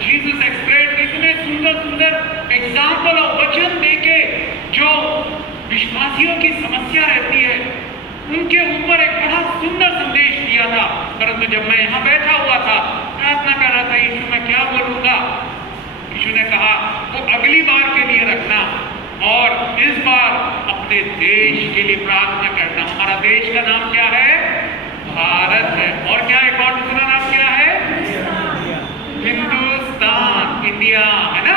Jesus explained, इतने सुंदर सुंदर एग्जाम्पल और वचन देके जो विश्वासियों की समस्या रहती है उनके ऊपर एक बड़ा सुंदर संदेश दिया था। परंतु जब मैं यहाँ बैठा हुआ था, प्रार्थना कर रहा था, यीशु मैं क्या बोलूंगा, यीशु ने कहा वो अगली बार के लिए रखना और इस बार अपने देश के लिए प्रार्थना करना। हमारा देश का नाम क्या है? भारत है। और क्या है? कौन दूसरा नाम क्या है? हिंदुस्तान, इंडिया, है ना।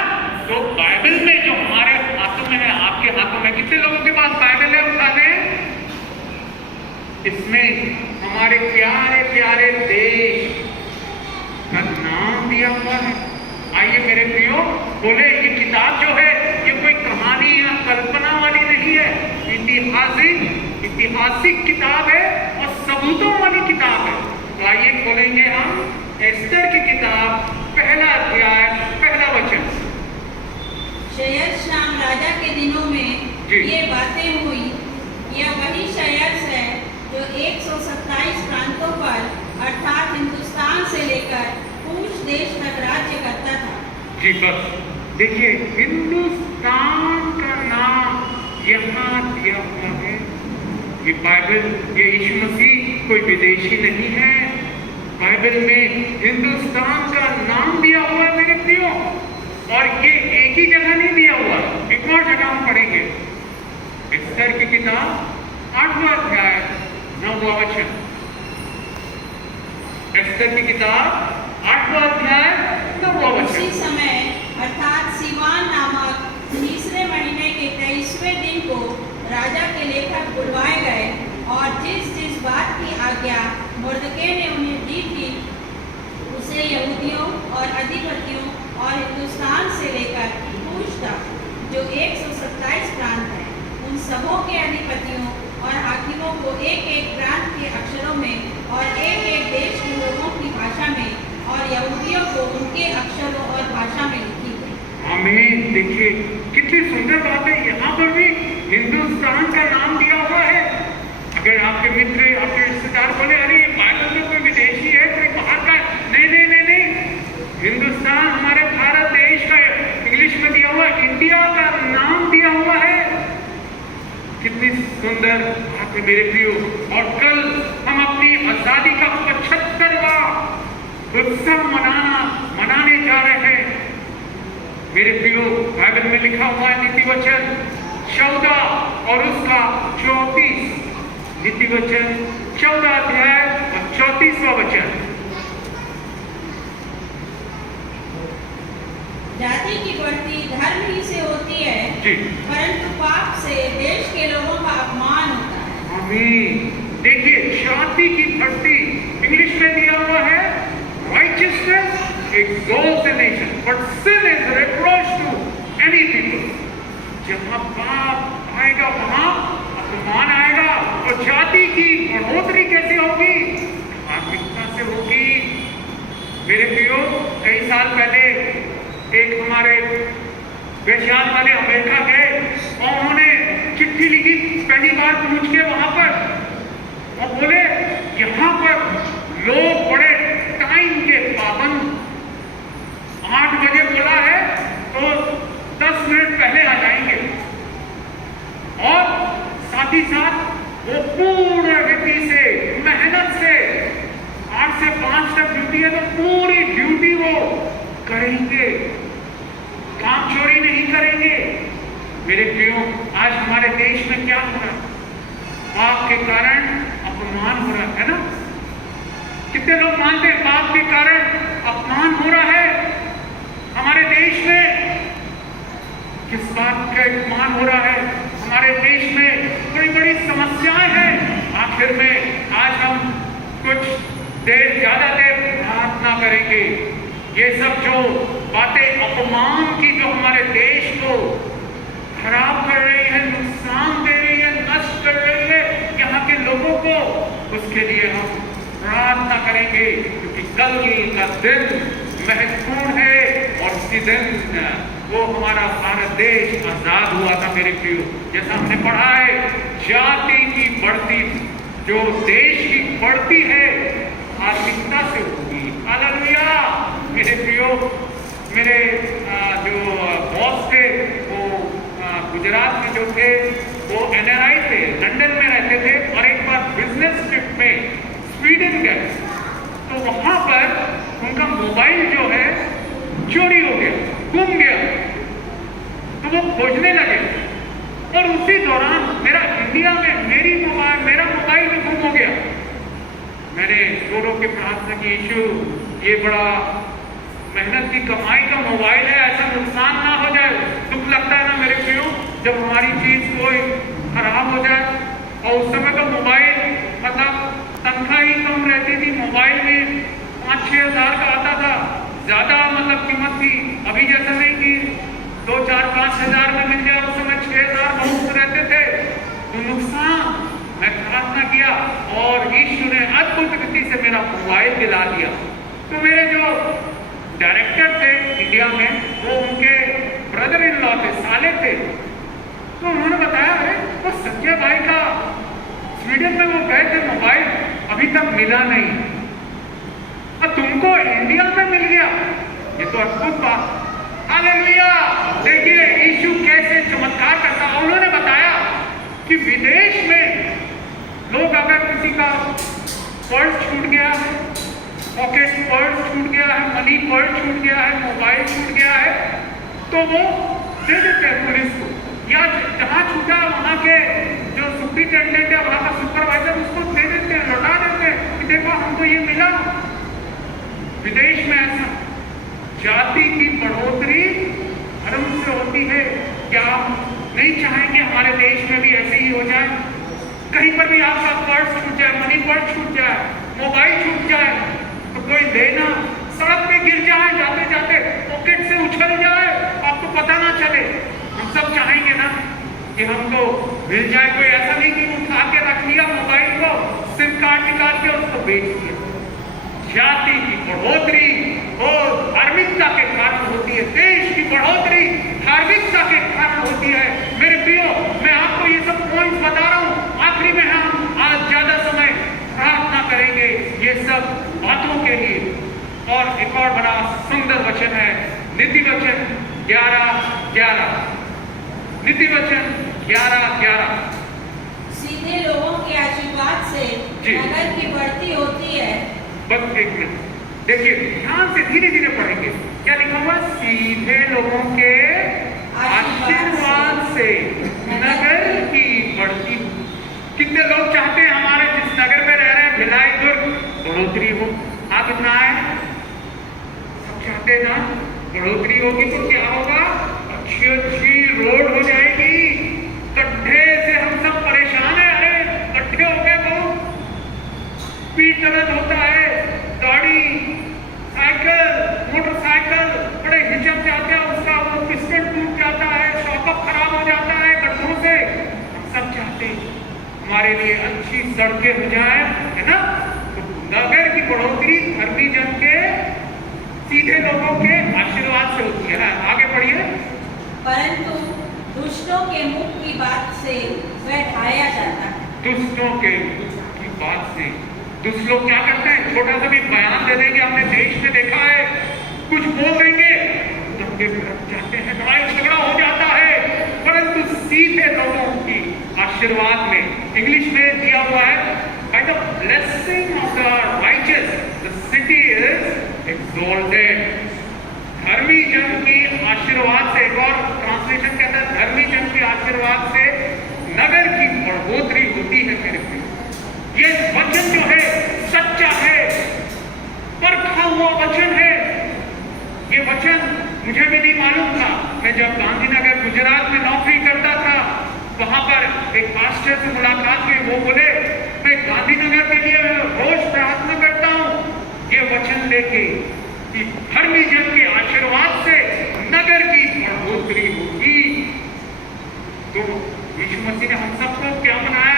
तो बाइबल में जो हमारे हाथों में है, आपके हाथों में, कितने लोगों के पास बाइबल है? उठा लें। इसमें हमारे प्यारे प्यारे देश का नाम दिया हुआ है। आइए मेरे प्रियो, बोले ये किताब जो है ये कोई कहानी या कल्पना वाली नहीं है, ऐतिहासिक किताब है और सबूतों वाली किताब है। तो आइए खोलेंगे हम एस्तर की किताब, पहला अध्याय, पहला वचन। शयरशाम राजा के दिनों में ये बातें हुई। यह वही शयर्स है जो 127 प्रांतों पर अर्थात हिंदुस्तान से लेकर कूश देश तक राज्य करता था। जी बस देखिए, हिंदुस्तान का नाम यहाँ दिया हुआ है। ये बाइबल, ये यीशु मसीह कोई विदेशी नहीं है। बाइबल में हिंदुस्तान का नाम दिया हुआ है मेरे प्रियो, और ये एक ही जगह नहीं दिया हुआ, एक और जगह हम पढ़ेंगे। एस्तर की किताब 8वां अध्याय 9वां वचन। एस्तर की किताब 8वां अध्याय 9वां वचन। उसी समय अर्थात सिवान नामक तीसरे महीने के 23वें दिन को राजा के लेखक बुलवाए गए और जिस जिस बात की आज्ञा मुर्दके ने उन्हें दी थी उसे यहूदियों और अधिपतियों और हिंदुस्तान से लेकर कूश तक जो 127 प्रांत हैं, उन सबों के अधिपतियों और हाकिमों को एक एक प्रांत के अक्षरों में और एक एक देश के लोगों की भाषा में और यहूदियों को उनके अक्षरों और भाषा में लिखी गई। आमीन। देखिए कितनी सुंदर बात है। यहाँ पर भी हिंदुस्तान का नाम दिया हुआ है। अगर आपके मित्र, आपके रिश्तेदार बोले अरे बाइबल में कोई विदेशी है, कोई बाहर का, नहीं नहीं नहीं नहीं, हिंदुस्तान हमारे भारत देश का इंग्लिश में दिया हुआ, इंडिया का नाम दिया हुआ है। कितनी सुंदर बात है मेरे प्रियो। और कल हम अपनी आजादी का 75वां उत्सव मनाने जा रहे हैं मेरे प्रियो। बाइबल में लिखा हुआ है नीति वचन 14 और उसका 34, नीति वचन 14 अध्याय और 34वां वचन। जाति की बढ़ती धर्म ही से होती है, परंतु पाप से देश के लोगों का अपमान होता है। आमीन। देखिए जाति की बढ़ती, इंग्लिश में दिया हुआ है righteousness exalts a nation, but sin is reproach to any people. जहाँ पाप आएगा वहाँ अपमान आएगा। और जाति की बढ़ोतरी कैसे होगी? धार्मिकता से होगी मेरे प्रियो। कई साल पहले एक हमारे वेश्यान वाले अमेरिका गए और उन्होंने चिट्ठी लिखी पहली बार पहुंच के वहां पर, और बोले यहाँ पर लोग बड़े टाइम के पाबंद, 8 बजे बोला है तो 10 मिनट पहले आ जाएंगे, और साथ ही साथ वो पूर्ण रीति से, मेहनत से, 8 से 5 तक ड्यूटी है तो पूरी ड्यूटी वो करेंगे, काम चोरी नहीं करेंगे। मेरे प्रियो, आज हमारे देश में क्या हो रहा है? पाप के कारण अपमान हो रहा है ना। कितने लोग मानते हैं पाप के कारण अपमान हो रहा है हमारे देश में? किस बात का अपमान हो रहा है? हमारे देश में बड़ी बड़ी समस्याएं हैं। आखिर में आज हम कुछ देर, ज्यादा देर प्रार्थना करेंगे। ये सब जो बातें अपमान की जो हमारे देश को खराब कर रही है, नुकसान दे रही है, नष्ट कर रही है यहाँ के लोगों को, उसके लिए हम प्रार्थना करेंगे, क्योंकि कल का दिन महत्वपूर्ण है और इसी दिन वो हमारा भारत देश आजाद हुआ था मेरे प्रियो। जैसा हमने पढ़ा है, जाति की बढ़ती, जो देश की बढ़ती है, धार्मिकता से होगी। हालेलुया मेरे प्रियो। मेरे जो बॉस थे वो गुजरात में जो थे वो NRI थे, लंदन में रहते थे और एक बार बिजनेस ट्रिप में स्वीडन गए, तो वहां पर उनका मोबाइल जो है चोरी हो गया, गुम गया। तो वो खोजने लगे और उसी दौरान मेरा इंडिया में मेरा मोबाइल भी गुम हो गया। मैंने दोनों के प्रार्थना की, यीशु ये बड़ा मेहनत की कमाई का मोबाइल है, ऐसा नुकसान ना हो जाए। दुख लगता है ना मेरे प्रियो, जब हमारी चीज कोई खराब हो जाए। और उस समय का मोबाइल मतलब तनख्वाह ही कम रहती थी, मोबाइल भी 5-6 हज़ार का आता था, ज्यादा मतलब कीमत थी। अभी जैसा नहीं कि 2-4-5 हज़ार में मिल जाए, उस समय 6 हज़ार बहुत रहते थे। तो नुकसान, मैं प्रार्थना किया और यीशु ने अद्भुत रीति से मेरा मोबाइल दिला दिया। तो मेरे जो डायरेक्टर थे इंडिया में, वो उनके ब्रदर इन लॉ थे, साले थे। तो उन्होंने बताया, अरे वो संजय भाई का स्वीडन में वो गए थे, मोबाइल अभी तक मिला नहीं और तुमको इंडिया में मिल गया, ये तो अद्भुत बात। हालेलुया! देखिए यीशु कैसे चमत्कार करता है। उन्होंने बताया कि विदेश में लोग अगर किसी का पर्स छूट गया है, पॉकेट पर्स छूट गया है, मनी पर्स छूट गया है, मोबाइल छूट गया है, तो वो दे देते हैं पुलिस को, या जहाँ छूटा वहाँ के जो सुप्रिटेंडेंट है, वहाँ का सुपरवाइजर उसको दे देते हैं, लौटा देते हैं कि देखो हमको ये मिला। विदेश में ऐसा जाति की बढ़ोतरी धर्म से होती है। क्या हम नहीं चाहेंगे हमारे देश में भी ऐसे ही हो जाए? कहीं पर भी आपका पर्स छूट जाए, मनी पर्स छूट जाए, मोबाइल छूट जाए, तो कोई लेना, सड़क पे गिर जाए, जाते जाते पॉकेट से उछल जाए, आपको पता ना चले। हम सब चाहेंगे ना कि हमको मिल जाए। कोई ऐसा नहीं कि उठा के रख लिया मोबाइल को, सिम कार्ड निकाल के उसको बेच दिया। जाति की बढ़ोतरी और धार्मिकता के कारण होती है, देश की बढ़ोतरी धार्मिकता के कारण होती है। मेरे प्रियो, मैं आपको ये सब पॉइंट्स बता रहा हूँ। आखिरी में हम आज ज्यादा समय प्रार्थना करेंगे ये सब बातों के लिए। और एक और बड़ा सुंदर वचन है, नीति वचन 11:11। नीति वचन 11:11। सीधे लोगों के आशीर्वाद से नगर की बढ़ती होती है। बस एक मिनट देखिए, ध्यान से धीरे धीरे पढ़ेंगे। क्या लिखा हुआ? सीधे लोगों के आशीर्वाद से नगर की बढ़ती। कितने लोग चाहते हैं हमारे जिस नगर में रह रहे हैं, भिलाई दुर्ग, बढ़ोतरी हो? आप इतना आए, सब चाहते हैं ना बढ़ोतरी होगी। तो क्या होगा? अच्छी अच्छी रोड हो जाएगी। गड्ढे से हम सब परेशान है, अरे गड्ढे हो गए तो पीठ दर्द होता है, गाड़ी, साइकिल, मोटरसाइकिल बड़े हिचक जाते हैं, उसका वो पिस्टन टूट जाता है, शॉकअप खराब हो जाता है गड्ढों से। हम सब चाहते हैं हमारे लिए अच्छी सड़कें हो जाए, है ना? तो नगर की बढ़ोतरी धर्मी जन के, सीधे लोगों के आशीर्वाद से होती है। आगे पढ़िए। परंतु दुष्टों के मुख की बात से वह ढाया जाता है। दुष्टों के मुख की बात से दुष्ट लोग क्या करते हैं? छोटा सा भी बयान दे देंगे, हमने देश में देखा है, कुछ बोल देंगे, दंगे भड़क जाते हैं, लड़ाई झगड़ा हो जाता है। परंतु सीधे लोगों की आशीर्वाद में, इंग्लिश में दिया हुआ है, by the blessing of the righteous the city is exalted। धर्मी जन की आशीर्वाद से, एक और ट्रांसलेशन कहता है धर्मी जन की आशीर्वाद से नगर की बढ़ोतरी होती है। मेरे प्रिय, ये वचन जो है सच्चा है, परखा हुआ वचन है। ये वचन मुझे भी नहीं मालूम था। मैं जब गांधीनगर गुजरात में नौकरी करता था, वहां पर एक पास्टर से मुलाकात हुई। वो बोले, मैं गांधीनगर के लिए रोज प्रार्थना करता हूँ ये वचन लेके कि धर्मी जन के आशीर्वाद से नगर की बढ़ोतरी होगी। तो यीशु मसीह ने हम सबको क्या बनाया?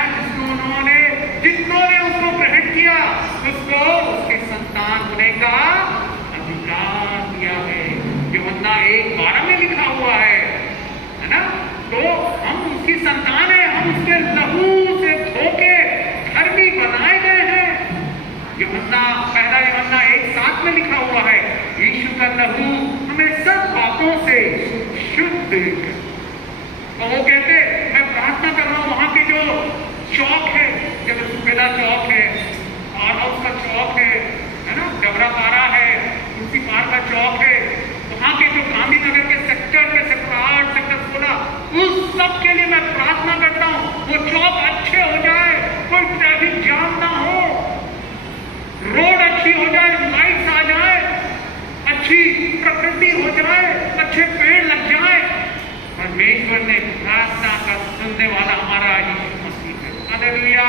जितनों ने उसको ग्रहण किया, उसको उसके संतान होने का अधिकार दिया है। यूहन्ना 1:12 में लिखा हुआ है ना? तो हम उसकी संतान है, हम उसके लहू से धोके धर्मी बनाए गए हैं। यूहन्ना 1:7 में लिखा हुआ है, यीशु का लहू हमें सब शुद्ध है। तो वो कहते मैं प्रार्थना कर रहा हूँ, वहां के जो चौक है, जब सुबेला चौक है, पार हाउस का चौक है ना, डबरा पारा है, उसी पार का चौक है, वहां के जो गांधीनगर के सेक्टर 8, सेक्टर 16, उस सब के लिए मैं प्रार्थना करता हूँ वो चौक अच्छे हो जाए, कोई ट्रैफिक जाम ना हो, रोड अच्छी हो जाए, लाइट्स आ जाए, अच्छी प्रकृति हो जाए, अच्छे पेड़ लग जाए। परमेश्वर ने प्रार्थना का सुनने वाला हमारा यीशु मसीह है। हालेलुया।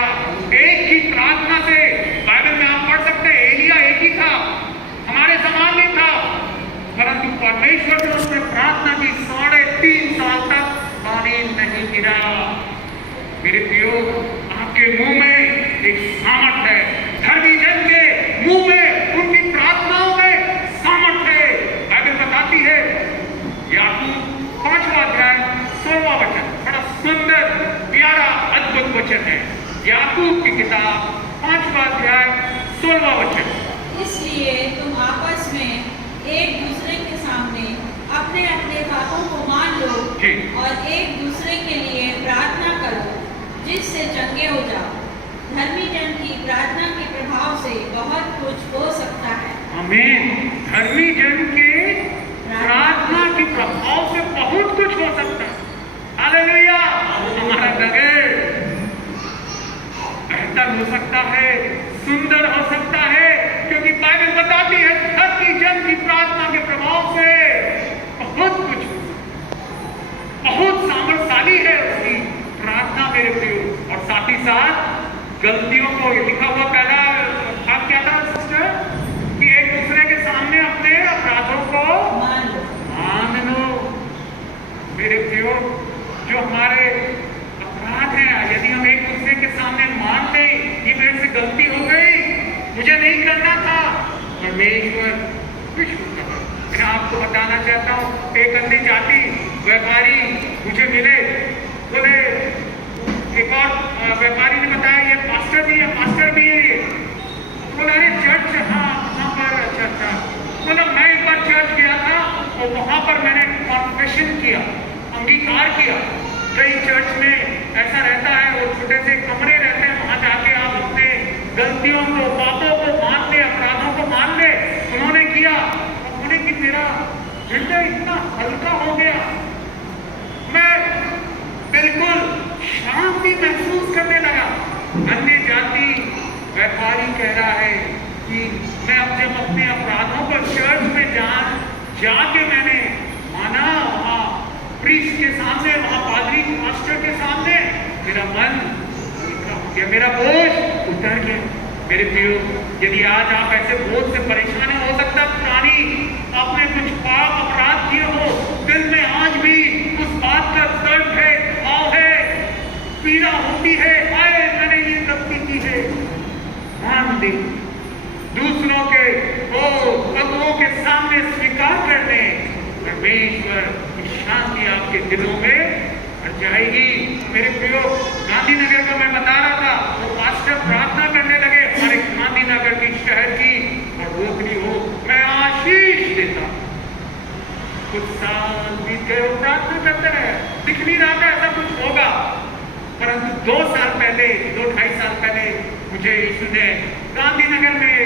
एक ही प्रार्थना से बाइबल में आप पढ़ सकते हैं, एलिया एक ही था, हमारे समान नहीं था, परंतु परमेश्वर ने उसने प्रार्थना की, 3.5 साल तक पानी नहीं गिरा। मेरे प्रियो, आपके मुंह में एक सामर्थ है, धर्मी जन के मुंह में, उनकी प्रार्थनाओं में सामर्थ है। बाइबल बताती है, याकूब 5वां अध्याय 16वां वचन, बड़ा सुंदर प्यारा अद्भुत वचन है। याकूब की किताब 5वां अध्याय 16वां वचन। इसलिए तुम आपस में एक दूसरे के सामने अपने अपने पापों को मान लो जी। और एक दूसरे के लिए प्रार्थना करो, जिससे चंगे हो जाओ। धर्मी जन की प्रार्थना के प्रभाव से बहुत कुछ हो सकता है। आमीन। धर्मी जन के प्रार्थना के प्रभाव से बहुत कुछ हो सकता है। हालेलुया। हमारा नगर बेहतर हो सकता है, सुंदर हो सकता है, क्योंकि बाइबल बताती है धर्मी जन की प्रार्थना के प्रभाव से बहुत कुछ, बहुत सामर्थ्यशाली है उसकी प्रार्थना मेरे प्रियो। और साथ ही साथ गलतियों को, लिखा हुआ पहला भाग क्या था सिस्टर, कि एक दूसरे के सामने अपने अपराधों को मान लो। मेरे प्रियो, जो हमारे अपराध हैं, यदि हम एक दूसरे के सामने मान लें, ये मेरे से गलती हो गई, मुझे नहीं करना था, परमेश्वर विश्व का। मैं आपको बताना चाहता हूँ, एक अन्य जाति व्यापारी मुझे मिले, बोले, एक और व्यापारी ने बताया ये पास्टर भी है, पास्टर भी है ये। बोला अरे चर्च, हाँ वहाँ पर, अच्छा। बोला मैं एक बार चर्च गया था और वहाँ पर मैंने कॉन्फेशन किया, अंगीकार किया। कई चर्च में ऐसा रहता है, वो छोटे से कमरे रहते हैं, वहाँ जाके आप अपने गलतियों को, पापों को मान ले, अपराधों को मान ले। उन्होंने किया, उन्होंने कि मेरा हृदय इतना हल्का हो गया, मैं बिल्कुल शांति महसूस करने लगा। अन्य जाति व्यापारी कह रहा है कि मैं जब अपने अपराधों को चर्च में जाके मैंने माना, वहाँ प्रीस्ट के सामने, वहाँ पादरी मास्टर के सामने, मेरा मन हल्का हो गया, मेरा बोझ उतर गया। मेरे प्रियो, यदि आज आप ऐसे बोझ से परेशान हो सकता है, पुरानी आपने कुछ पाप अपराध किए हो, दिल में आज भी उस बात का दर्द है, भाव है, पीड़ा होती है, आए मैंने ये गलती की है, मान दे, दूसरों के कदमों के सामने स्वीकार करने, परमेश्वर की शांति आपके दिलों में भर जाएगी। मेरे प्रियो, गांधीनगर का मैं बता रहा था, वो पास्टर प्रार्थना करने लगे हमारे गांधीनगर की शहर की, और रोकनी हो, मैं आशीष देता। कुछ साल बीत गए, वो प्रार्थना करते रहे, दिख नहीं रहा था ऐसा कुछ होगा, परंतु 2 साल पहले, 2-2.5 साल पहले मुझे यीशु ने गांधीनगर में,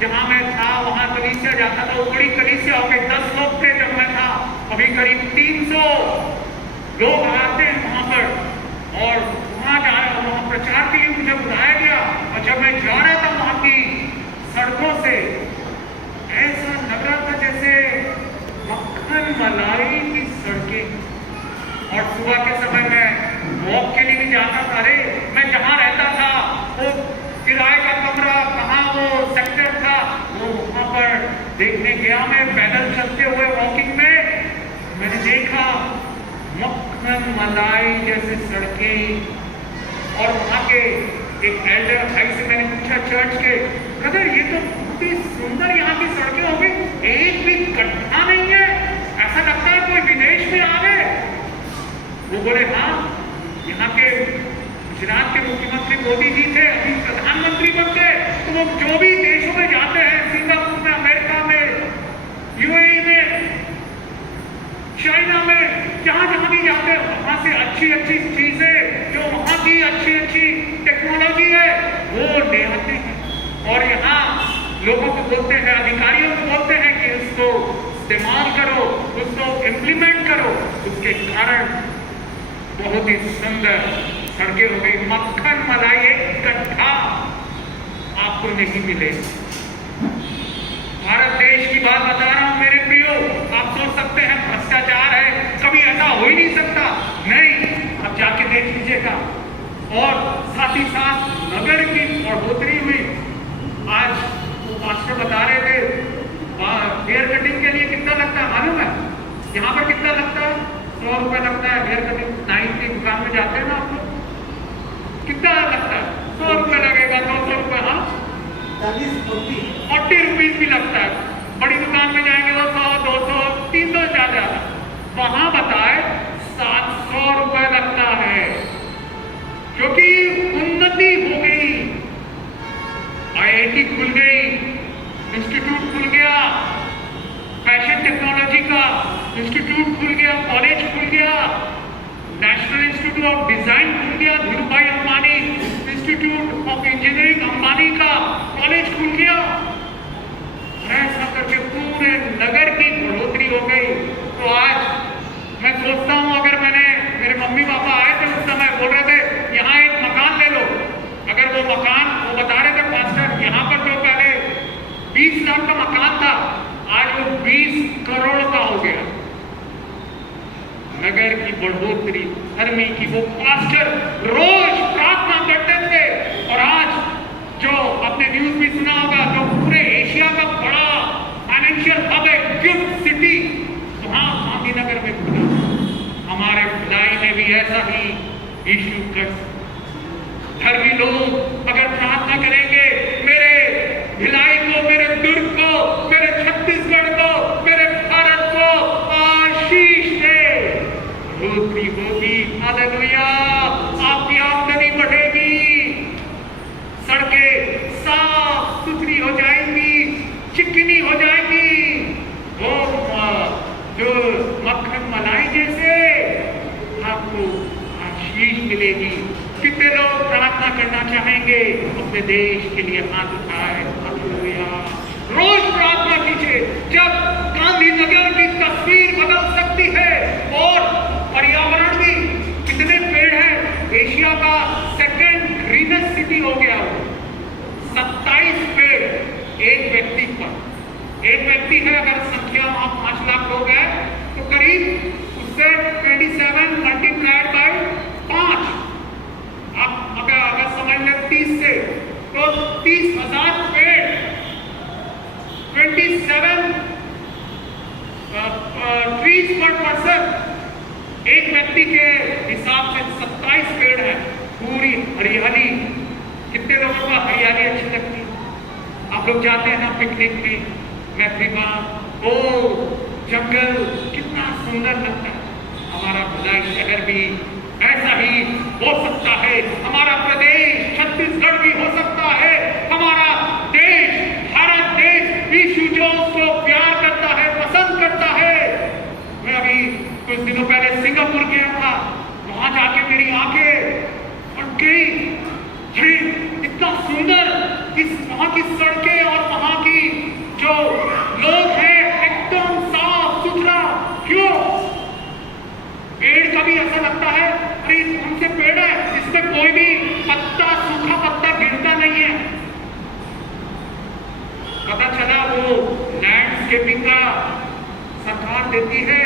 जहां मैं था वहां कलीसिया जाता था, वो बड़ी कलीसिया हो गई, 10 लोग थे जब मैं था, अभी करीब 300 लोग आते हैं वहां पर। और वहां प्रचार के लिए मुझे बुलाया गया, और जब मैं जा रहा था वहां की सड़कों से, ऐसा लग रहा था जैसे मक्खन मलाई की सड़कें। और सुबह के समय में वॉक के लिए भी जाता था। अरे मैं जहाँ रहता था वो किराए का कमरा, कहाँ वो सेक्टर था, वो वहाँ पर देखने गया मैं, पैदल चलते हुए वॉकिंग में मैंने देखा मक्खन मलाई जैसे सड़कें। और वहाँ के एक एल्डर भाई से मैंने पूछा चर्च के, ब्रदर ये तो बहुत ही सुंदर यहाँ की सड़कें हो गई, एक भी गड्ढा नहीं है, ऐसा लगता है कोई विदेश में आ गए। वो बोले हाँ, यहाँ के गुजरात के मुख्यमंत्री मोदी जी थे, अभी प्रधानमंत्री बन गए, तो वो जो भी देशों में जाते हैं, सिंगापुर में, अमेरिका में, यूएई में, चाइना में, अच्छी अच्छी चीजें, जो वहाँ की अच्छी अच्छी टेक्नोलॉजी है, वो ले आते हैं और यहाँ लोगों को बोलते हैं, अधिकारियों को बोलते हैं कि उसको इस्तेमाल करो, उसको इम्प्लीमेंट करो। उसके कारण बहुत ही सुंदर सड़कें हो गई। मक्खन मलाई एक कट्ठा आपको नहीं मिले। भारत देश की बात बता रहा हूं मेरे प्रियो। आप सोच सकते हैं भ्रष्टाचार है, कभी ऐसा हो ही नहीं सकता। नहीं, आप जाके देख लीजिएगा। और साथ ही साथ नगर की बढ़ोतरी हुई। आज वो मास्टर बता रहे थे हेयर कटिंग के लिए कितना लगता है मालूम है? यहाँ पर कितना लगता है? 100 रुपए लगता है हेयर कटिंग। नाई की दुकान में जाते हैं ना आप लोग, कितना लगता है? 100 रुपए लगेगा, 200 रुपए, हाँ 40 रुपीज भी लगता है। बड़ी दुकान में जाएंगे तो 100, 200, 300 ज्यादा। वहां बताए 700 रुपए लगता है, क्योंकि उन्नति हो गई। IIT खुल गई, इंस्टीट्यूट खुल गया, फैशन टेक्नोलॉजी का इंस्टीट्यूट खुल गया, कॉलेज खुल गया, नेशनल इंस्टीट्यूट ऑफ डिजाइन खुल गया, Dhirubhai Ambani institute of engineering Ambani का कॉलेज खुल गया। ऐसा करके पूरे नगर की बढ़ोतरी हो गई। तो आज मैं सोचता हूं, अगर मेरे मम्मी पापा आए थे उस समय, बोल रहे थे यहाँ एक मकान ले लो। अगर वो मकान, वो बता रहे थे मास्टर, यहाँ पर जो पहले 20 लाख का मकान था, आज वो 20 करोड़ का हो गया। नगर की बढ़ोतरी, धर्मी की, वो मास्टर रोज प्रार्थना करते थे। और आज जो आपने न्यूज भी सुना होगा, जो पूरे एशिया का बड़ा फाइनेंशियल हब है, गिफ्ट सिटी, वहां गांधीनगर में खुला। हमारे भिलाई में भी ऐसा ही इश्यू कर। धर्मी लोग अगर प्रार्थना करेंगे, मेरे भिलाई को, मेरे दुर्ग को, मेरे छत्तीसगढ़ को, मेरे भारत को आशीष दे, बढ़ोतरी होगी। हालेलुया, आपकी आमदनी बढ़ेगी, सड़कें साफ सुथरी हो जाएंगी, चिकनी हो जाएंगी, और जो मक्खन मलाई जैसे आपको आशीष मिलेगी। कितने लोग प्रार्थना करना चाहेंगे अपने देश के लिए? हाथ उठाए। हालेलुया, रोज प्रार्थना कीजिए। जब गांधीनगर की तस्वीर बदल सकती है, और पर्यावरण भी, कितने पेड़ हैं, एशिया का सेकंड ग्रीनेस्ट सिटी हो गया। 27 पेड़ एक व्यक्ति पर। एक व्यक्ति है, अगर संख्या वहां 5 लाख लोग हैं, तो करीब उससे 27 मल्टीप्लाइड बाय 5, आप अगर समझ लें 30 से, तो 30,000 पेड़, 27 ट्रीज पर पर्सन। एक व्यक्ति के हिसाब से 27 पेड़ है। पूरी हरियाली, कितने लोगों को हरियाली अच्छी लगती है? आप लोग जाते हैं ना पिकनिक में, मैत्रिका, ओ जंगल, कितना सुंदर लगता है। हमारा भिलाई शहर भी ऐसा ही हो सकता है, हमारा प्रदेश छत्तीसगढ़ भी हो सकता है, हमारा देश, भारत देश यीशु जो उसको प्यार करता है, पसंद करता है। मैं अभी कुछ दिनों पहले सिंगापुर गया था, वहां जाके मेरी आंखें अट गई। इतना सुंदर, वहां की सड़कें और वहां की जो लोग हैं, एकदम साफ सुथरा। क्यों? पेड़ का भी ऐसा लगता है, अरे हमसे पेड़ है, इसमें कोई भी पत्ता, सूखा पत्ता गिरता नहीं है। पता चला वो लैंडस्केपिंग का सरकार देती है।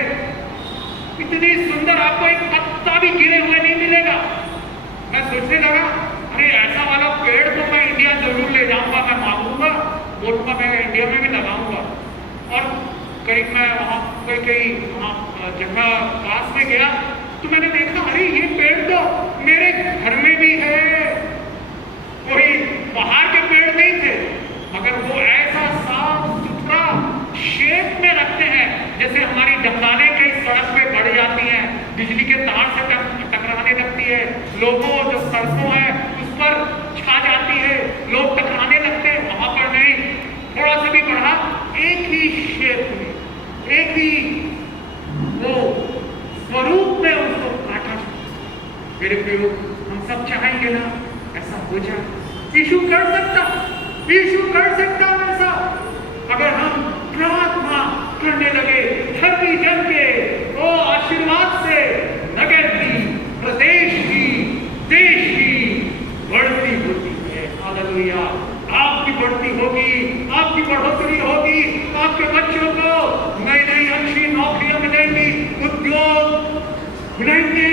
इतनी सुंदर, आपको एक पत्ता भी गिरे हुए नहीं मिलेगा। मैं सोचने लगा, अरे ऐसा वाला पेड़ तो मैं इंडिया जरूर ले जाऊंगा, मैं मांगूंगा, बोलूंगा मैं इंडिया में भी लगाऊंगा। और कहीं मैं वहाँ कई वहाँ जगह पास में गया, तो मैंने देखा, अरे ये पेड़ तो मेरे घर में भी है। कोई बाहर के पेड़ नहीं थे, मगर वो ऐसा साफ सुथरा शेप में रखते हैं, जैसे हमारी डंगालें कई सड़क पे बढ़ जाती हैं, बिजली के तार से टकराने लगती है, लोगों जो सड़कों है उस पर छा जाती है, लोग टकराने लगते हैं। वहां पर नहीं, थोड़ा सा भी बढ़ा, एक ही शेप में, एक ही वो स्वरूप में उसको काटा। मेरे प्रियो, हम सब चाहेंगे ना ऐसा हो जाए। यीशु कर सकता ऐसा, अगर हम प्रार्थना करने लगे धरती जन के ओ आशीर्वाद से, नगर की, प्रदेश की, देश की बढ़ती होती है। हालेलुया। आपकी बढ़ती होगी, आपकी बढ़ोतरी होगी, आपके बच्चों को नई नई अच्छी नौकरियां मिलेंगी, उद्योग मिलेंगे,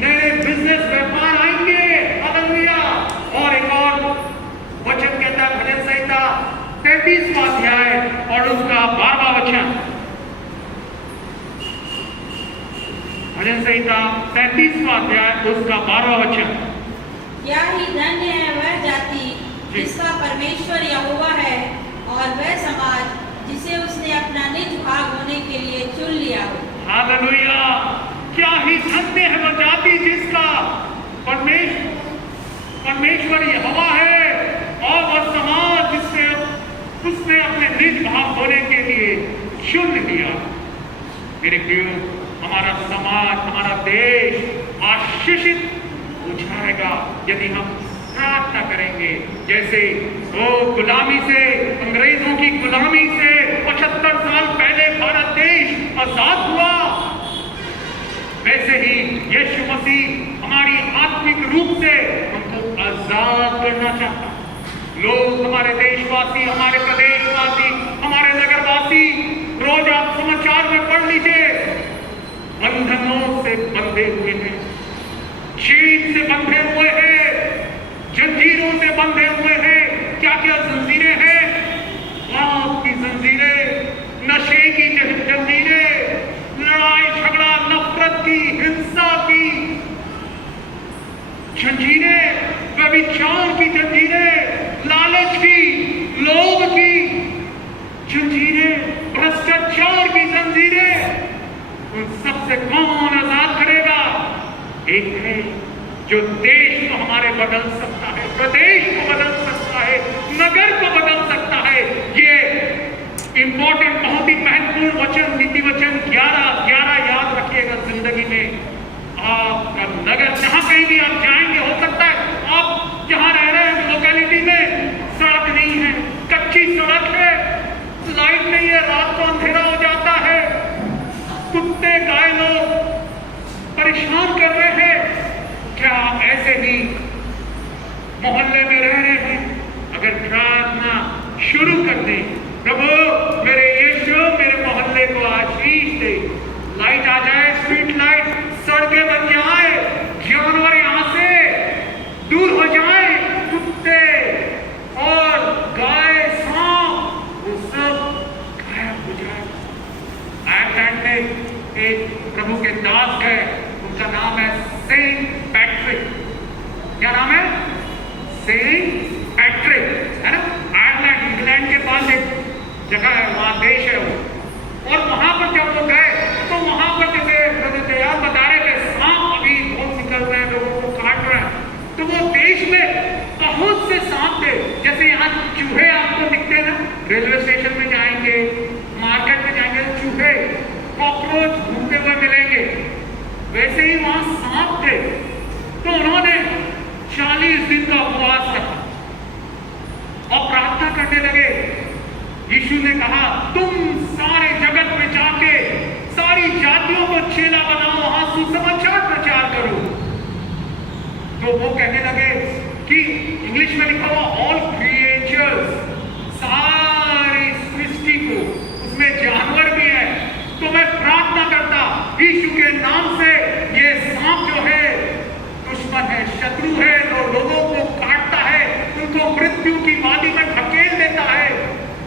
नए बिजनेस व्यापार आएंगे। हालेलुया। और एक और वचन कहता है भजन संहिता 33वां अध्याय और उसका 12वां वचन। भजन संहिता 33वां अध्याय उसका 12वां वचन। क्या ही धन्य है वह जाति जिसका परमेश्वर यहोवा है, और वह समाज जिसे उसने अपना निज भाग होने के लिए चुन लिया हो। हालेलुया। क्या ही धन्य है वह जाति जिसका परमेश्वर यहोवा है, और वह समाज जिससे उसने अपने निज भाग होने के लिए चुन लिया। मेरे प्रियो, हमारा समाज, हमारा देश आशीषित हो जाएगा यदि हम प्रार्थना करेंगे। जैसे वो गुलामी से, अंग्रेजों की गुलामी से 75 साल पहले भारत देश आजाद हुआ, वैसे ही यीशु मसीह हमारी आत्मिक रूप से हमको आजाद करना चाहता है। लोग, हमारे देशवासी, हमारे प्रदेशवासी, हमारे नगरवासी, रोज आप समाचार में पढ़ लीजिए, बंधनों से बंधे हुए हैं, चेन से बंधे हुए हैं, जंजीरों से बंधे हुए हैं। क्या क्या जंजीरें हैं? पाप की जंजीरें, नशे की जंजीरें, लड़ाई झगड़ा, नफरत की, हिंसा की जंजीरें, व्यभिचार की जंजीरें, लालच की, लोभ की जंजीरें, भ्रष्टाचार की जंजीरें, उन सबसे कौन आजाद करेगा? एक है जो देश को हमारे बदल सकता है, प्रदेश को बदल सकता है, नगर को बदल सकता है। ये इंपॉर्टेंट, बहुत ही महत्वपूर्ण वचन, नीति वचन 11 याद रखिएगा जिंदगी में। आपका नगर, जहां कहीं भी आप जाएंगे, हो सकता है आप जहां रह रहे हैं लोकेलिटी में सड़क नहीं है, कच्ची सड़क है, लाइट नहीं है, रात को अंधेरा हो जाता है, कुत्ते गाय लोग परेशान कर रहे हैं। क्या आप ऐसे ही मोहल्ले में रह रहे हैं? अगर प्रार्थना शुरू कर दें, प्रभु मेरे यीशु मेरे मोहल्ले को आशीष दे, लाइट आ जाए, स्ट्रीट लाइट, सड़कें बन जाए, जानवर यहां से दूर हो जाए, कुत्ते और गाय, सांप, वो सब गायब हो जाए। आयरलैंड में एक प्रभु के दास गए, उनका नाम है सेंट पैट्रिक। क्या नाम है? सेंट पैट्रिक, है ना? आयरलैंड, इंग्लैंड के पास एक जगह है, वहां देश है वो। और वहां पर जब वो गए तो वहां पर जैसे दयाल बता रहे थे, सांप अभी बहुत निकल रहे हैं, लोगों को काट रहे हैं। तो वो देश में बहुत से सांप थे, जैसे यहाँ चूहे आपको दिखते ना, रेलवे स्टेशन में जाएंगे, मार्केट में जाएंगे, चूहे, कॉकरोच घूमते हुए मिलेंगे, वैसे ही वहां सांप थे। तो उन्होंने 40 दिन का उपवास रखा और प्रार्थना करने लगे। यीशु ने कहा, तुम सारे जगत में जाके सारी जातियों को चेला बनाओ, वहां सुसमाचार प्रचार करो। तो वो कहने लगे कि इंग्लिश में लिखा हुआ ऑल क्रिएचर्स, सारी सृष्टि को, उसमें जानवर भी है, तो मैं प्रार्थना करता यीशु के नाम से, ये सांप जो है दुश्मन है, शत्रु है, जो लोगों को काटता है, उनको मृत्यु की वादी में धकेल देता है,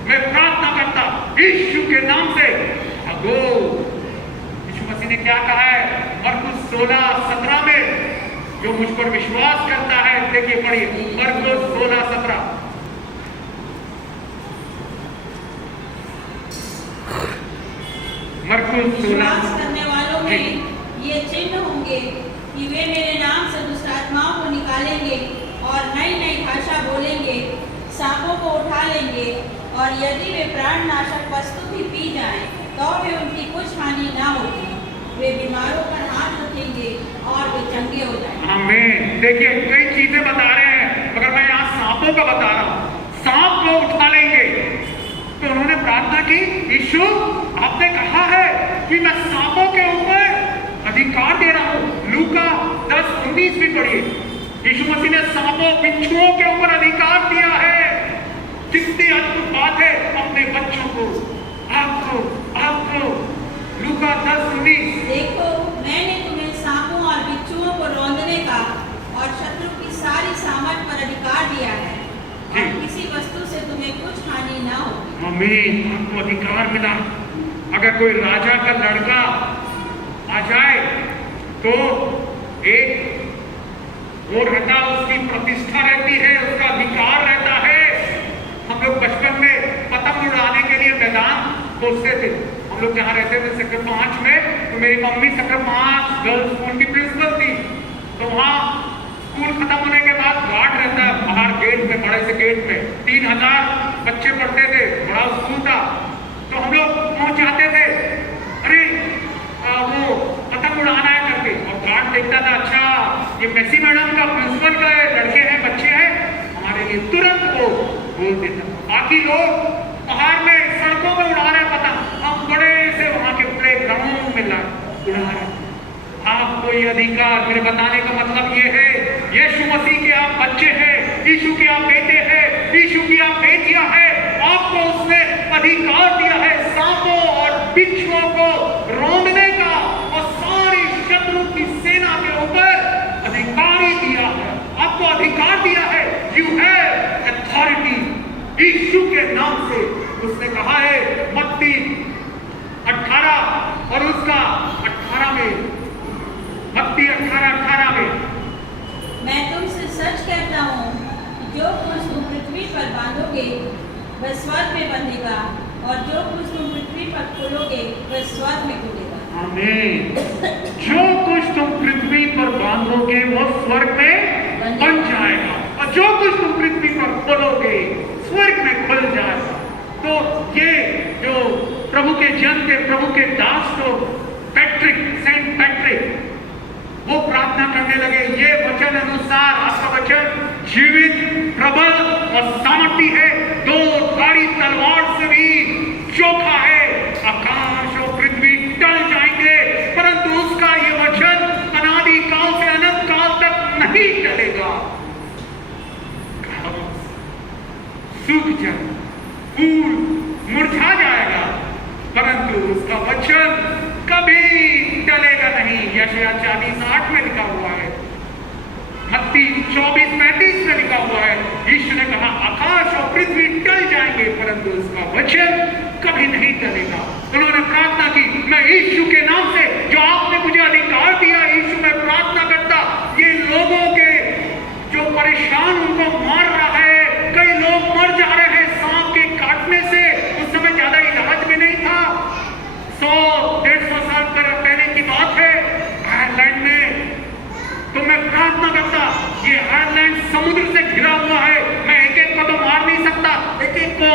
मैं प्रार्थना करता यीशु के नाम से भागो। यीशु मसीह ने क्या कहा है? मरकुस 16:17 में, जो मुझ पर विश्वास करता है, देखिए पढ़िए, मरकुस 16:17। मरकुस 16। विश्वास करने वालों में ये चिन्ह होंगे कि वे मेरे नाम से दुष्ट आत्माओं को निकालेंगे और नई नई भाषा बोलेंगे, सांपों को उठा लेंगे, और यदि वे प्राणनाशक वस्तु भी पी जाएं तो भी उनकी कुछ हानि ना होगी, वे बीमारों पर हाथ रखेंगे और वे चंगे हो जाएंगे। आमीन। देखिए कई चीजें बता रहे हैं, मगर मैं यहाँ सांपों का बता रहा हूँ। सांप को उठा लेंगे। तो उन्होंने प्रार्थना की, यीशु आपने कहा है कि मैं सांपों के ऊपर अधिकार दे रहा हूँ। लूका 10:19 भी पढ़िए। यीशु मसीह ने सांपों बिच्छुओं के ऊपर अधिकार दिया है। कितनी अद्भुत बात है। अपने बच्चों को, आपको लूका 10:19। देखो मैंने तुम्हें सांपों और बिच्छुओं को रौंदने का और शत्रु की सारी सामर्थ पर अधिकार दिया है और किसी वस्तु से तुम्हें कुछ हानि ना हो। आमीन। आपको अधिकार मिला। अगर कोई राजा का लड़का आ जाए तो एक वो रहता, उसकी प्रतिष्ठा रहती है, उसका अधिकार रहता है। हम लोग बचपन में पतंग उड़ाने के लिए मैदान खोजते थे। हम लोग जहाँ रहते थे सेक्टर 5 में, तो मेरी मम्मी सेक्टर 5 गर्ल्स स्कूल की प्रिंसिपल थी। तो वहाँ स्कूल खत्म होने के बाद गार्ड रहता है बाहर गेट में, बड़े से गेट में 3000 बच्चे पढ़ते थे, बड़ा स्कूल था। तो हम लोग पहुंच जाते थे, अरे वो पतंग उड़ाना है करके, और गार्ड देखता था, अच्छा ये मेसी मैडम का प्रिंसिपल का लड़के हैं, बच्चे हैं, हमारे लिए तुरंत वो बोल देता। बाकी लोग बाहर में सड़कों में उड़ा रहे पतंग, हम बड़े से वहां के प्ले ग्राउंड में उड़ा रहे। आपको ये अधिकार, मेरे बताने का मतलब ये है, यीशु मसीह के आप बच्चे हैं, यीशु के आप बेटे हैं, यीशु की आप बेटियां हैं। आपको उसने अधिकार दिया है सांपों और बिच्छुओं को रौंदने का और सारी शत्रु की सेना के ऊपर अधिकारी दिया है। आपको अधिकार दिया है। You have authority. यीशु के नाम से उसने कहा है मत्ती 18 और उसका 18 में, मत्ती 18:18 में, मैं तुमसे सच कहता हूँ कि जो कुछ तुम पृथ्वी पर बांधोगे वह स्वर्ग में बंधेगा और जो कुछ तुम पृथ्वी पर खोलोगे वह स्वर्ग में खुलेगा। आमीन। जो कुछ तुम पृथ्वी पर बांधोगे वो स्वर्ग में बन जाएगा और जो कुछ तुम पृथ्वी पर खोलोगे स्वर्ग में खुल जाएगा। तो ये जो प्रभु के जन के, प्रभु के दास को सेंट पैट्रिक वो प्रार्थना करने लगे, ये वचन अनुसार आपका वचन जीवित, प्रबल और सामर्थी है, दो धारी तलवार से भी चोखा है। आकाश और पृथ्वी टल जाएंगे परंतु उसका ये वचन अनादि काल से अनंत काल तक नहीं टलेगा। सूख जाए, फूल मुरझा जाएगा परंतु उसका वचन कभी टलेगा नहीं। यशायाह 40:8 में लिखा हुआ है, मत्ती 24:35 में लिखा हुआ है। यीशु ने कहा आकाश और पृथ्वी टल जाएंगे परंतु उसका वचन कभी नहीं टलेगा। उन्होंने प्रार्थना की, मैं यीशु के नाम से जो आपने मुझे अधिकार दिया, यीशु में प्रार्थना करता, ये लोगों के जो परेशान उनको मार रहा है, कई लोग मर जा रहे हैं सांप के काटने से। उस समय ज्यादा इलाज भी नहीं था, 100-150 साल पहले की बात है आयरलैंड में। तो मैं प्रार्थना करता, ये आयरलैंड समुद्र से घिरा हुआ है, मैं एक एक को तो मार नहीं सकता, एक एक को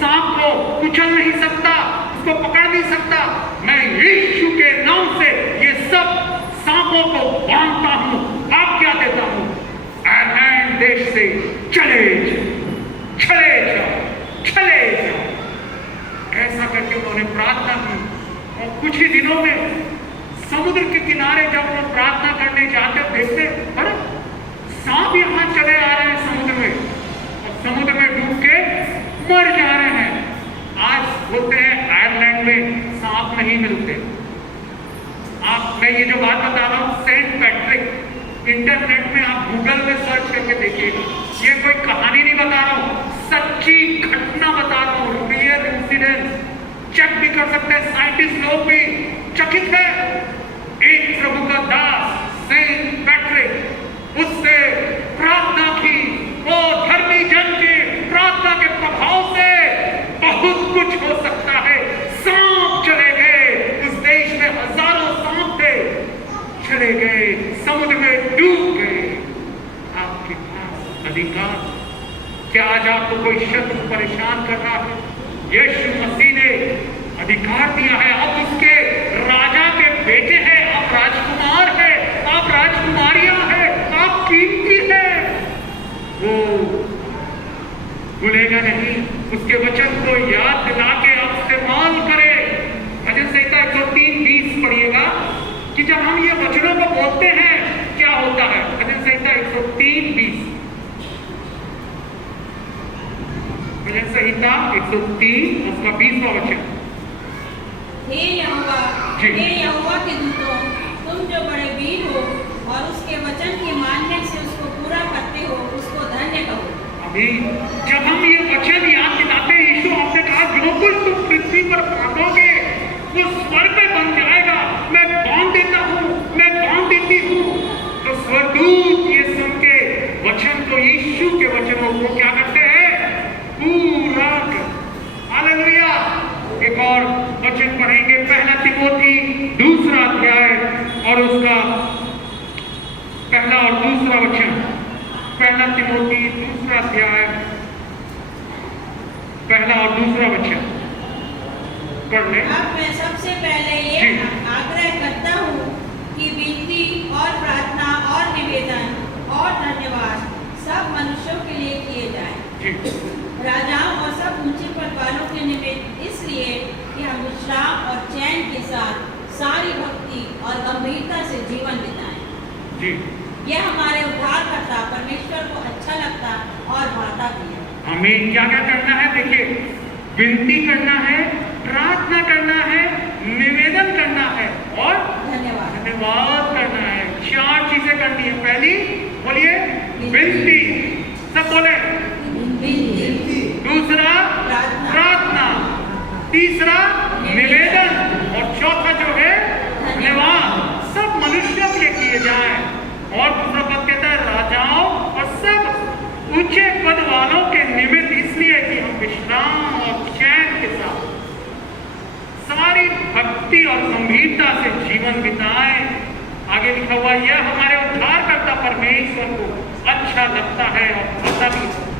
सांप को कुचल नहीं सकता, उसको पकड़ नहीं सकता। मैं यीशु के नाम से ये सब सांपों को बांधता हूं, आज्ञा देता हूं, आयरलैंड देश से चले जाओ। ऐसा करके उन्होंने प्रार्थना की और कुछ ही दिनों में समुद्र के किनारे जब वो प्रार्थना करने जाकर देखते, अरे सांप यहां चले आ रहे हैं समुद्र में और समुद्र में डूब के मर जा रहे हैं। आज बोलते हैं आयरलैंड में सांप नहीं मिलते। मैं ये जो बात बता रहा हूं सेंट पैट्रिक, इंटरनेट में आप गूगल में सर्च करके देखिएगा, ये कोई कहानी नहीं बता रहा हूं, सच्ची घटना बता रहा हूं, रियल इंसिडेंट। चेक भी कर सकते हैं, साइंटिस्ट लोग भी चकित है। एक प्रभु का दास सेंट पैट्रिक, उससे प्रार्थना की, वो धर्मी जन की प्रार्थना के प्रभाव से बहुत कुछ हो सकता है। सांप चले गए, उस देश में हजारों सांप थे, चले गए, समुद्र में डूब गए। आपके पास अधिकार, क्या आज आपको कोई शत्रु परेशान कर रहा है? यीशु मसीह ने अधिकार दिया है, आप उसके राजा के बेटे भूलेगा नहीं। उसके वचन को याद दिला के आप इस्तेमाल करें। भजन संहिता 103:20 पढ़िएगा कि जब हम ये वचनों को बोलते हैं क्या होता है। भजन संहिता 103:20, भजन संहिता 103 उसका 20वां वचन। हे यहोवा के दूतों, तुम जो बड़े वीर हो और उसके वचन के मानने से उसको पूरा करते हो, उसको धन्य कहो। अभी जब हम ये वचन याद दिलाते हैं, यीशु आपने कहा जो कुछ तुम पृथ्वी पर बांधोगे वो स्वर्ग में बन जाएगा। मैं बांध देता हूँ, मैं बांध देती हूँ। तो स्वर्गदूत ये सुन के वचन को, यीशु के वचनों को क्या करते हैं? पूरा। हालेलुया। एक और वचन पढ़ेंगे, पहला तिमोथी 2 अध्याय और उसका पहला और दूसरा वचन। पहला तिमोथी 2 अध्याय पहला और दूसरा वचन पढ़ लें। अब मैं सबसे पहले ये आग्रह करता हूँ कि विनती और प्रार्थना और निवेदन और धन्यवाद सब मनुष्यों के लिए किए जाएं, राजाओं और सब ऊंचे पद वालों के निमित्त, इसलिए कि हम विश्राम और चैन के साथ सारी भक्ति और गंभीरता से जीवन बिताएं। यह हमारे उद्धारकर्ता परमेश्वर को अच्छा लगता और भाता भी है। हमें क्या क्या करना है? देखिए, विनती करना है, प्रार्थना करना है, निवेदन करना है और धन्यवाद करना है। 4 चीजें करनी है। पहली बोलिए विनती, सब बोले। दूसरा प्रार्थना, तीसरा निवेदन और चौथा जो है धन्यवाद। सब मनुष्यों के लिए किए जाए। और दूसरा पद कहता है राजाओं और सब ऊंचे पद वालों के निमित्त, इसलिए कि हम विश्राम और चैन के साथ सारी भक्ति और गंभीरता से जीवन बिताएं। आगे लिखा हुआ, यह हमारे उद्धारकर्ता परमेश्वर को अच्छा लगता है और भाता भी है,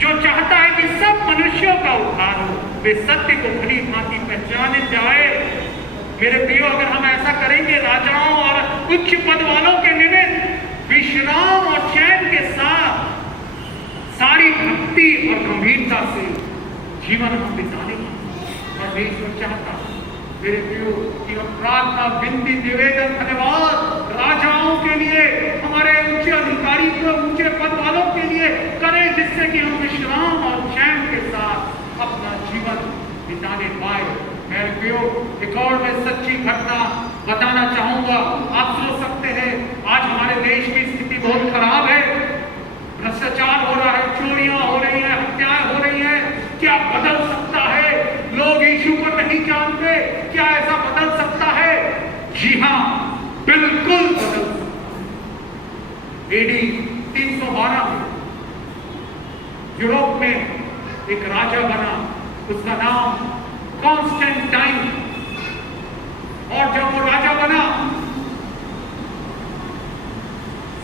जो चाहता है कि सब मनुष्यों का उद्धार हो, वे सत्य को भली भांति पहचाने जाए। मेरे प्रियो, अगर हम ऐसा करेंगे, राजाओं और उच्च पद वालों के निमित्त विश्राम और चैन के साथ सारी भक्ति और गंभीरता से जीवन हम बिताने परमेश्वर चाहता है। मेरे प्रियो, कि हम प्रार्थना, विनती, निवेदन, धन्यवाद राजाओं के लिए, हमारे ऊंचे अधिकारी को, ऊंचे पद वालों के लिए करें, जिससे कि हम विश्राम और चैन के साथ अपना जीवन बिताने पाए। मेरे प्रियो, एक और मैं सच्ची घटना बताना चाहूंगा। आप सोच सकते हैं आज हमारे देश की स्थिति बहुत खराब है, भ्रष्टाचार हो रहा है, चोरियां हो रही है, हत्याएं हो रही है। क्या बदल सकता है? लोग यीशु को नहीं जानते, क्या ऐसा बदल सकता है? जी हाँ, बिल्कुल बदल सकता है। AD 312 में यूरोप में एक राजा बना, उसका नाम कॉन्स्टेंटाइन। और जब वो राजा बना,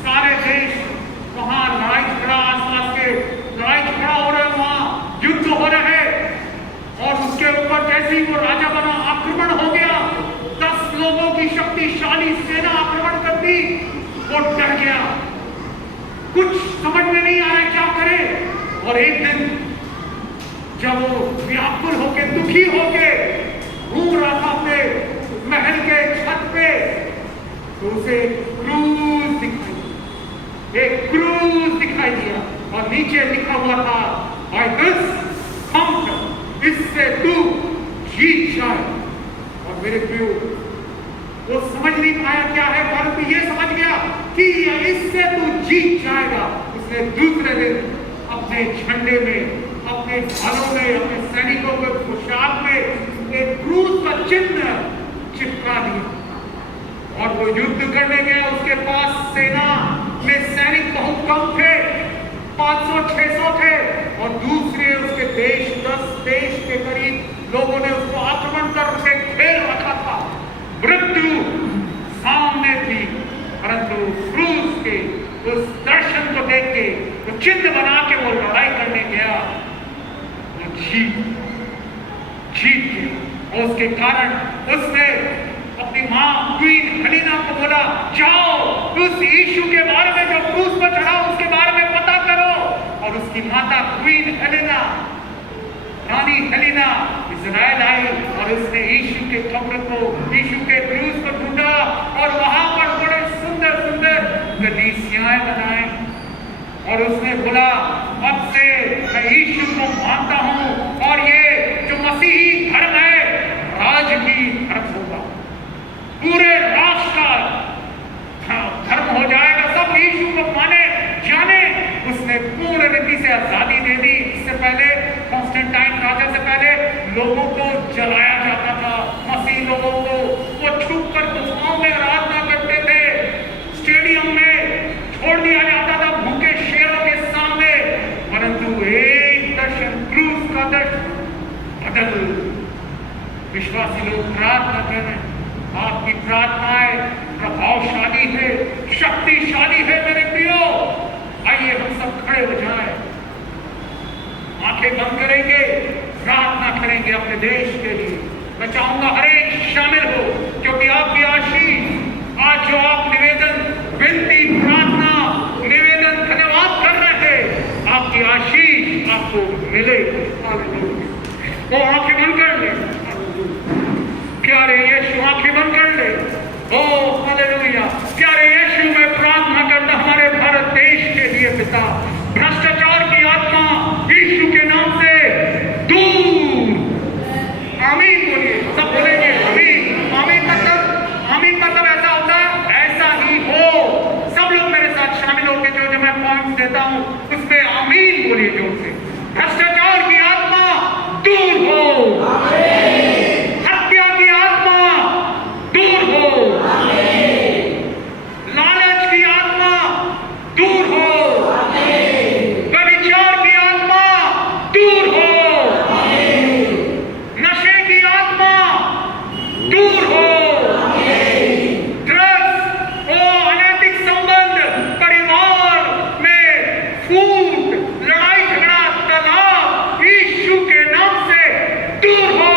सारे देश वहां लड़ाई झगड़ा, आसपास के लड़ाई झगड़ा हो रहे, वहां युद्ध हो रहे। और उसके ऊपर जैसे ही वो राजा बना, आक्रमण हो गया। 10 लोगों की शक्तिशाली सेना आक्रमण कर दी। वो डर गया, कुछ समझ में नहीं आया क्या करे। और एक दिन जब वो व्याकुल होके, दुखी होके घूम रहा था अपने महल के छत पे, तो उसे क्रूज दिखाई दिया और नीचे लिखा हुआ था, बाय दिस काउंटर, इससे तू जीत जाए। और मेरे प्रियो, वो समझ नहीं पाया क्या है, परंतु ये समझ गया कि इससे तू जीत जाएगा। उसने दूसरे दिन अपने झंडे में, अपने भालों में, अपने सैनिकों के पोशाक में एक क्रूज का चिन्ह चिपका दिया। और वो युद्ध करने गया। उसके पास सेना में सैनिक बहुत कम थे, 500-600 थे। और दूसरे उसके देश, 10 देश के करीब लोगों ने उसको आक्रमण कर उसे घेर रखा था। मृत्यु सामने थी, परंतु क्रूज के उस दर्शन को देख के, वो चिन्ह बना के वो लड़ाई करने गया, वो जीत गया। और उसके कारण उसने अपनी मां क्वीन हेलेना को बोला, जाओ उस यीशु के बारे में जो क्रूस पर चढ़ा, उसके बारे में पता करो और उसकी माता क्वीन हेलेना, रानी हेलेना इजराइल आई और उसने यीशु के कब्र को, यीशु के क्रूस को ढूंढा और वहां पर बड़े सुंदर सुंदर कलीसियाएं बनाए और उसने बोला अब से मैं यीशु को मानता हूं और ये जो मसीही धर्म है राजकीय धर्म होगा, पूरे राष्ट्र का धर्म हो जाएगा, सब यीशु को माने जाने। उसने पूर्ण रीति से आजादी दे दी। इससे पहले कॉन्स्टेंटाइन राजा से पहले लोगों को जलाया जाता था, मसीह लोगों को वो छुप कर गुफाओं में आराधना करते थे, स्टेडियम में छोड़ दिया जाता था भूखे शेरों के सामने, परंतु एक दर्शन क्रूस का दर्शन बदल। विश्वासी लोग प्रार्थना करें, आपकी प्रार्थनाएं प्रभावशाली है, शक्तिशाली है मेरे प्रियो। आइए हम सब खड़े हो जाएं, आंखें बंद करेंगे, प्रार्थना करेंगे अपने देश के लिए। मैं चाहूंगा हर एक शामिल हो, क्योंकि आपकी आशीष आज जो आप निवेदन, विनती, प्रार्थना, निवेदन, धन्यवाद कर रहे थे, आपकी आशीष आपको मिलेगी। वो आंखें बंद कर ले, प्यारे यीशु आंखें बंद कर ले। ओ हालेलुया, प्यारे यीशु मैं प्रार्थना करता हमारे भारत देश के लिए पिता, भ्रष्टाचार की आत्मा यीशु के नाम से दूर। आमीन बोलिए, सब बोलेंगे आमीन। आमीन मतलब ऐसा होता है, ऐसा ही हो। सब लोग मेरे साथ शामिल होकर जो मैं पॉइंट देता हूं उस पे आमीन बोलिए जोर से। भ्रष्टाचार की आत्मा दूर हो, हत्या की आत्मा दूर हो, लालच की आत्मा दूर हो, व्यभिचार की आत्मा दूर हो, नशे की आत्मा दूर हो, ड्रग्स और अनैतिक संबंध परिवार में फूट, लड़ाई झगड़ा, तलाक यीशु के नाम से दूर हो,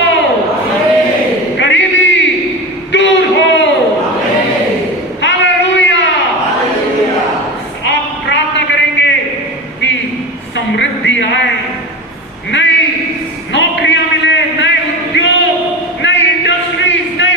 गरीबी दूर हो। हालेलुया। आप प्रार्थना करेंगे कि समृद्धि आए, नई नौकरियां मिले, नए उद्योग, नई इंडस्ट्रीज, नए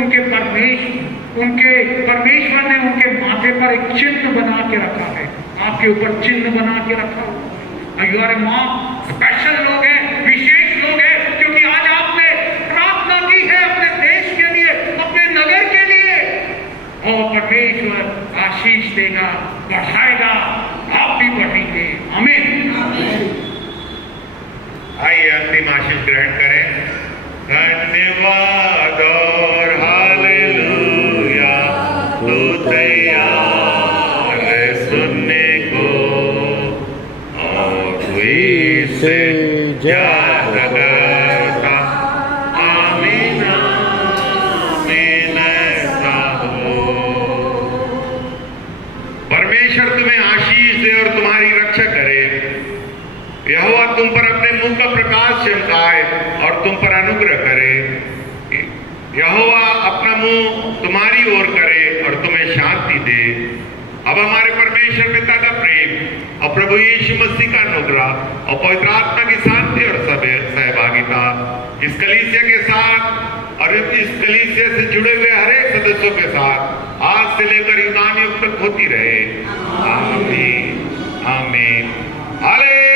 उनके परमेश्वर ने उनके माथे पर एक चिन्ह बना के रखा है। आपके ऊपर चिन्ह बना के रखा हो। You are a mark, special लोग हैं, विशेष लोग हैं, क्योंकि आज आपने प्रार्थना की है अपने देश के लिए, अपने नगर के लिए, और परमेश्वर आशीष देगा, बढ़ाएगा, आप भी बढ़ेंगे। आमीन। आइए अंतिम आशीष ग्रहण करें। धन्यवाद और हालेलुया, तू तैयार है सुनने को, और कोई से ज्यादा करता। आमीन आमीन ऐसा हो। परमेश्वर तुम्हें आशीष दे और तुम्हारी रक्षा करे। यहोवा तुम पर अपने मुंह का प्रकाश चमकाए और तुम पर अनुग्रह करे। यहोवा अपना मुंह तुम्हारी ओर करे और तुम्हें शांति दे। अब हमारे परमेश्वर पिता का प्रेम और प्रभु यीशु मसीह का अनुग्रह और पवित्र आत्मा की शांति और सहभागिता इस कलीसिया के साथ और इस कलीसिया से जुड़े हुए हर एक सदस्यों के साथ आज से लेकर युगान युग तक होती रहे। आमीन आमीन। हालेलुया।